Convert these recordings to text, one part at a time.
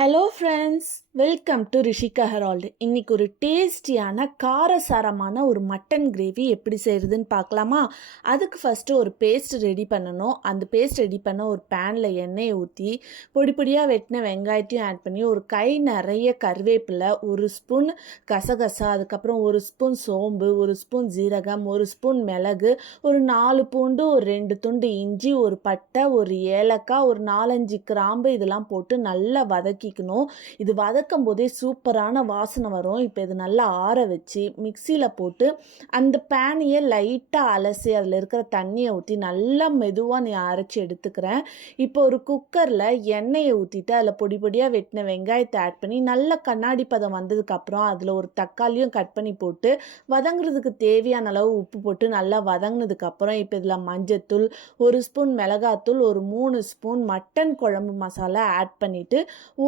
Hello friends, welcome to Rishika herald. இன்றைக்கி ஒரு டேஸ்டியான காரசாரமான ஒரு மட்டன் கிரேவி எப்படி செய்கிறதுன்னு பார்க்கலாமா? அதுக்கு ஃபஸ்ட்டு ஒரு பேஸ்ட் ரெடி பண்ணணும். அந்த பேஸ்ட் ரெடி பண்ண ஒரு பேனில் எண்ணெயை ஊற்றி பொடி பொடியாக வெட்டின வெங்காயத்தையும் ஆட் பண்ணி ஒரு கை நிறைய கருவேப்பிலை, ஒரு ஸ்பூன் கசகசா, அதுக்கப்புறம் ஒரு ஸ்பூன் சோம்பு, ஒரு ஸ்பூன் ஜீரகம், ஒரு ஸ்பூன் மிளகு, ஒரு 4 பூண்டு, ஒரு 2 துண்டு இஞ்சி, ஒரு பட்டை, ஒரு ஏலக்காய், ஒரு 4-5 கிராம்பு இதெல்லாம் போட்டு நல்லா வதக்கிக்கணும். இது வதக்கும் போதே சூப்பரான வாசனை வரும். இப்போ இது நல்லா ஆற வச்சு மிக்சியில் போட்டு அந்த பேனையை லைட்டாக அலசி அதில் இருக்கிற தண்ணியை ஊற்றி நல்லா மெதுவாக நீ அரைச்சி எடுத்துக்கிறேன். இப்போ ஒரு குக்கரில் எண்ணெயை ஊற்றிட்டு அதில் பொடி பொடியாக வெட்டின வெங்காயத்தை ஆட் பண்ணி நல்லா கண்ணாடி பதம் வந்ததுக்கப்புறம் அதில் ஒரு தக்காளியும் கட் பண்ணி போட்டு வதங்குறதுக்கு தேவையான அளவு உப்பு போட்டு நல்லா வதங்கினதுக்கப்புறம் இப்போ இதில் மஞ்சத்தூள், ஒரு ஸ்பூன் மிளகாத்தூள், ஒரு 3 ஸ்பூன் மட்டன் குழம்பு மசாலா ஆட் பண்ணிவிட்டு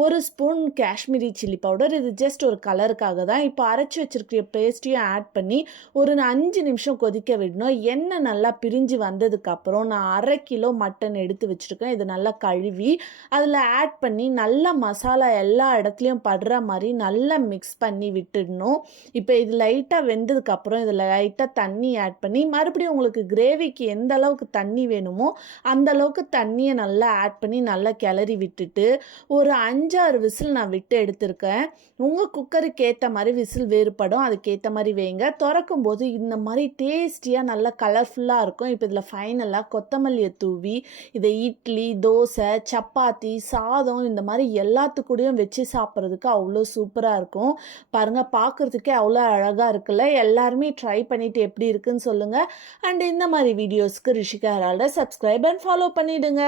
ஒரு ஸ்பூன் காஷ்மீரி சில்லி பவுடர், இது ஜஸ்ட் ஒரு கலருக்காக தான். இப்போ அரைச்சி வச்சிருக்கிற பேஸ்ட்டையும் ஆட் பண்ணி ஒரு 5 நிமிஷம் கொதிக்க விடணும். எண்ணெய் நல்லா பிரிஞ்சு வந்ததுக்கப்புறம் நான் 1/2 கிலோ மட்டன் எடுத்து வச்சுருக்கேன். இது நல்லா கழுவி அதில் ஆட் பண்ணி நல்லா மசாலா எல்லா இடத்துலையும் படுற மாதிரி நல்லா மிக்ஸ் பண்ணி விட்டுடணும். இப்போ இது லைட்டாக வெந்ததுக்கப்புறம் இதில் லைட்டாக தண்ணி ஆட் பண்ணி மறுபடியும் உங்களுக்கு கிரேவிக்கு எந்த அளவுக்கு தண்ணி வேணுமோ அந்த அளவுக்கு தண்ணியை நல்லா ஆட் பண்ணி நல்லா கிளறி விட்டுட்டு ஒரு 5-6 விசில் நான் விட்டு எடுத்திருக்கேன். உங்கள் குக்கருக்கு ஏற்ற மாதிரி விசில் வேறுபடும், அதுக்கேற்ற மாதிரி வைங்க. திறக்கும் போது இந்த மாதிரி டேஸ்டியாக நல்லா கலர்ஃபுல்லாக இருக்கும். இப்போ இதில் ஃபைனலாக கொத்தமல்லியை தூவி இதை இட்லி, தோசை, சப்பாத்தி, சாதம் இந்த மாதிரி எல்லாத்துக்கூடையும் வச்சு சாப்பிட்றதுக்கு அவ்வளோ சூப்பராக இருக்கும். பாருங்கள், பார்க்குறதுக்கே அவ்வளோ அழகாக இருக்குல்ல. எல்லாருமே ட்ரை பண்ணிவிட்டு எப்படி இருக்குன்னு சொல்லுங்கள். அண்ட் இந்த மாதிரி வீடியோஸ்க்கு ரிஷிகா ஹெரால்டை சப்ஸ்கிரைப் அண்ட் ஃபாலோ பண்ணிவிடுங்க.